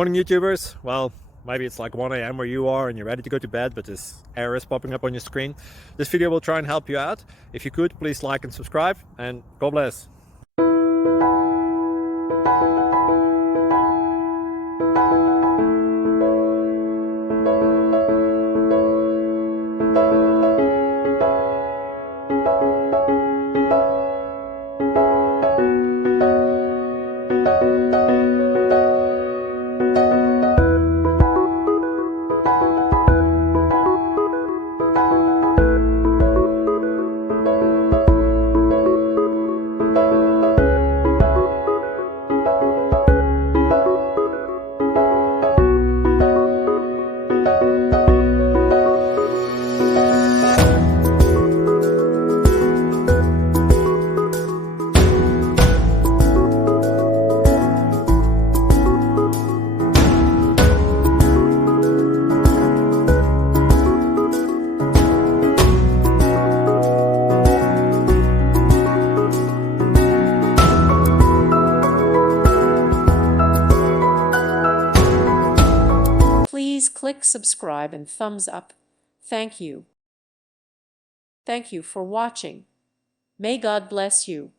Morning YouTubers. Well, maybe it's like 1 a.m. where you are and you're ready to go to bed, but this error is popping up on your screen. This video will try and help you out. If you could, please like and subscribe, and God bless. Please click subscribe and thumbs up. Thank you. Thank you for watching. May God bless you.